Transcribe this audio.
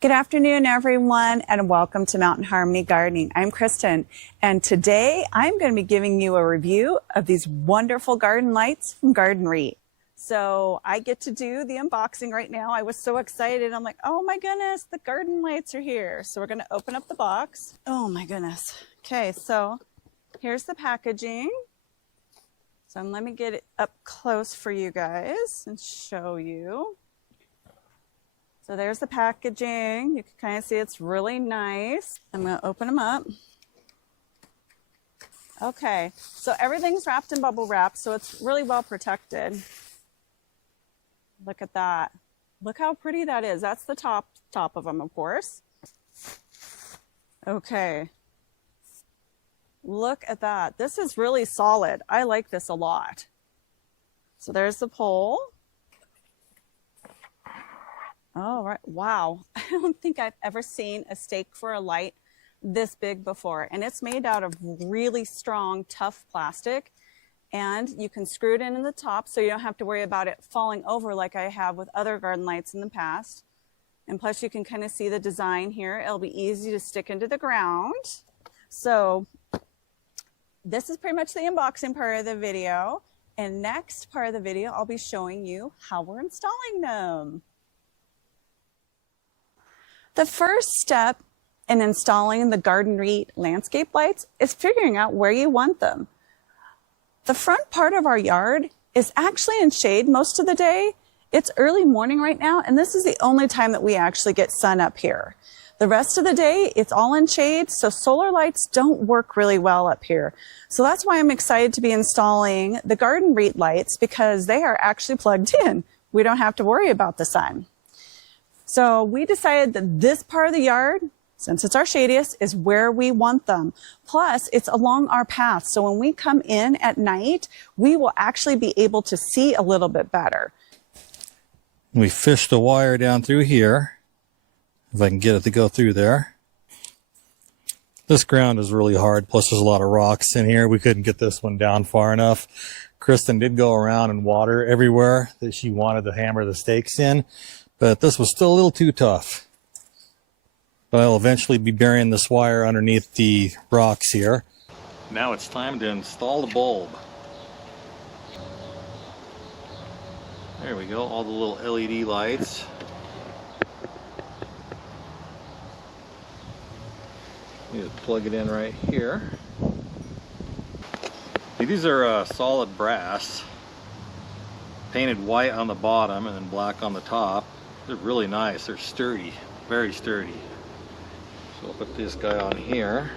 Good afternoon, everyone, and welcome to Mountain Harmony Gardening. I'm Kristen, and today I'm going to be giving you a review of these wonderful garden lights from Gardenreet. So I get to do the unboxing right now. I was so excited. I'm like, oh my goodness, the garden lights are here. So we're going to open up the box. Oh my goodness. Okay, so here's the packaging. So let me get it up close for you guys and show you. So there's the packaging. You can kind of see it's really nice. I'm going to open them up. Okay, so everything's wrapped in bubble wrap, so it's really well protected. Look at that. Look how pretty that is. That's the top of them, of course. Okay. Look at that. This is really solid. I like this a lot. So there's the pole. Oh, right. Wow. I don't think I've ever seen a stake for a light this big before. And it's made out of really strong, tough plastic. And you can screw it in the top so you don't have to worry about it falling over like I have with other garden lights in the past. And plus you can kind of see the design here. It'll be easy to stick into the ground. So this is pretty much the unboxing part of the video. And next part of the video, I'll be showing you how we're installing them. The first step in installing the Gardenreet landscape lights is figuring out where you want them. The front part of our yard is actually in shade most of the day. It's early morning right now, and this is the only time that we actually get sun up here. The rest of the day, it's all in shade, so solar lights don't work really well up here. So that's why I'm excited to be installing the Gardenreet lights, because they are actually plugged in. We don't have to worry about the sun. So we decided that this part of the yard, since it's our shadiest, is where we want them. Plus, it's along our path. So when we come in at night, we will actually be able to see a little bit better. We fished the wire down through here, if I can get it to go through there. This ground is really hard, plus there's a lot of rocks in here. We couldn't get this one down far enough. Kristen did go around and water everywhere that she wanted to hammer the stakes in, but this was still a little too tough. But I'll eventually be burying this wire underneath the rocks here. Now it's time to install the bulb. There we go, all the little LED lights. You just plug it in right here. These are solid brass, painted white on the bottom and then black on the top. They're really nice. They're sturdy, very sturdy. So I'll put this guy on here.